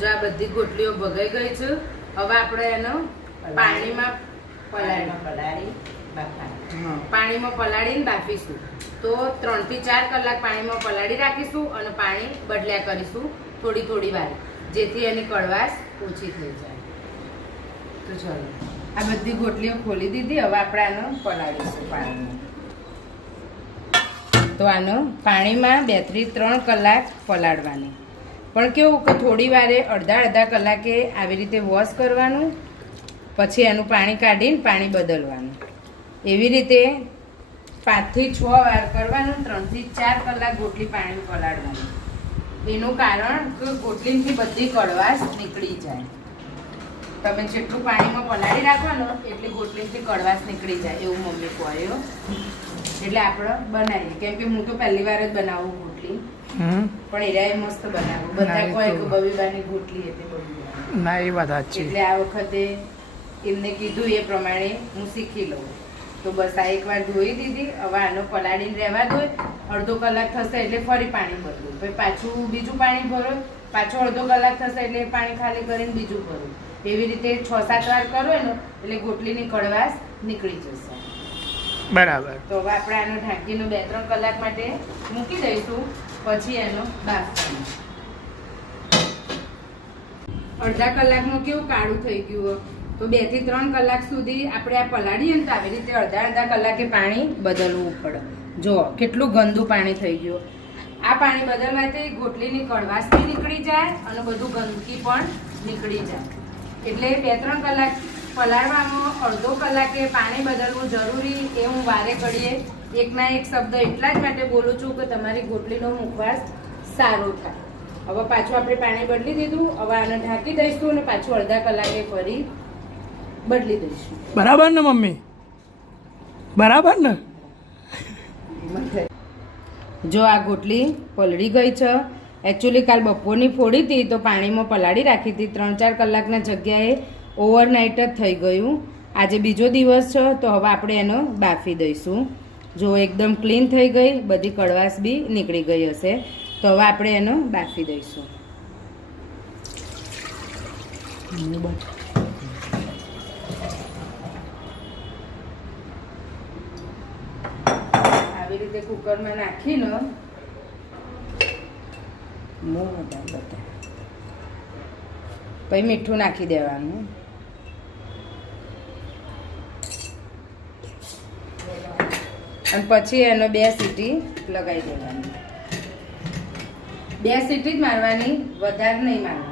જો આ બધી ગોટલીઓ ભગાઈ ગઈ છે. હવે આપણે એનો પાણીમાં પાણીમાં પલાળીને બાફીશું. તો 3 થી 4 કલાક પાણીમાં પલાળી રાખીશું અને પાણી બદલ્યા કરીશું થોડી થોડી વાર, જેથી એની કડવાશ ઓછી થઈ જાય. તો ચલો આ બધી ગોટલીઓ ખોલી દીધી. હવે આપણે આનો પલાળીશું પાણીમાં. તો આનો પાણીમાં 2 થી 3 કલાક પલાળવાની. પણ કેવું કે થોડી વારે અડધા કલાકે આવી રીતે વોશ કરવાનું, પછી એનું પાણી કાઢીને પાણી બદલવાનું. એવી રીતે 5 થી 6 વાર કરવાનું. 3 થી 4 કલાક ગોટલી પાણી પલાળવાનું. એનું કારણ કે ગોટલીથી બધી કડવાશ નીકળી જાય. તમે જેટલું પાણીમાં પલાળી રાખવાનું એટલી ગોટલીથી કડવાશ નીકળી જાય એવું મમ્મી કહ્યું. એટલે આપણે બનાવીએ. કેમ કે હું તો પહેલી વાર જ બનાવું ગોટલી, પણ એરાય મસ્ત બનાવું. બધા કહે કે બબીબાની ગોટલી હતી ના, એ વાત સાચી. એટલે આ વખતે એમને કીધું એ પ્રમાણે હું શીખી લઉં. તો બસ આ એકવાર ધોઈ દીધી. હવે આનો પલાળીને રહેવા દો. અડધો કલાક થશે એટલે ફરી પાણી બદલું, પછી પાછું બીજું પાણી ભરો, પાછો અડધો કલાક થશે એટલે પાણી ખાલી કરીને બીજું ભરું. એવી રીતે 6-7 વાર કરો ને એટલે ગોટલીની કડવાશ નીકળી જશે. બરાબર. તો હવે આપણે આનો ઢાંકીને 2-3 કલાક માટે મૂકી દઈશું. પછી એનો બાફવાનો. અડધા કલાકમાં કેવું કાળું થઈ ગયું, તો 2 થી 3 કલાક સુધી આપણે આ પલાળીએ ને તો આવી રીતે અડધા કલાકે પાણી બદલવું પડે. જો કેટલું ગંદુ પાણી થઈ ગયું. આ પાણી બદલવાથી ગોટલીની કડવાશ બી નીકળી જાય અને બધું ગંદકી પણ નીકળી જાય. એટલે 2-3 કલાક પલાળવામાં અડધો કલાકે પાણી બદલવું જરૂરી. એ હું વારે ઘડીએ એકના એક શબ્દ એટલા જ માટે બોલું છું કે તમારી ગોટલીનો મુખવાસ સારો થાય. હવે પાછું આપણે પાણી બદલી દીધું. હવે આને ઢાંકી દઈશું અને પાછું અડધા કલાકે ફરી બદલી દઈશું. બરાબર ને મમ્મી? બરાબર ને? જો આ ગોટલી પલળી ગઈ છે. એકચ્યુઅલી કાલ બપોરની ફોડી હતી તો પાણીમાં પલાળી રાખી હતી. 3-4 કલાકના જગ્યાએ ઓવરનાઇટ જ થઈ ગયું. આજે બીજો દિવસ છે તો હવે આપણે એનો બાફી દઈશું. જો એકદમ ક્લીન થઈ ગઈ, બધી કડવાશ બી નીકળી ગઈ હશે. તો હવે આપણે એનો બાફી દઈશું. આવી રીતે કુકરમાં નાખીને પછી મીઠું નાખી દેવાનું. અને પછી એનો 2 સીટી લગાવી દેવાની. 2 સીટી જ મારવાની, વધારે નહીં મારવાની.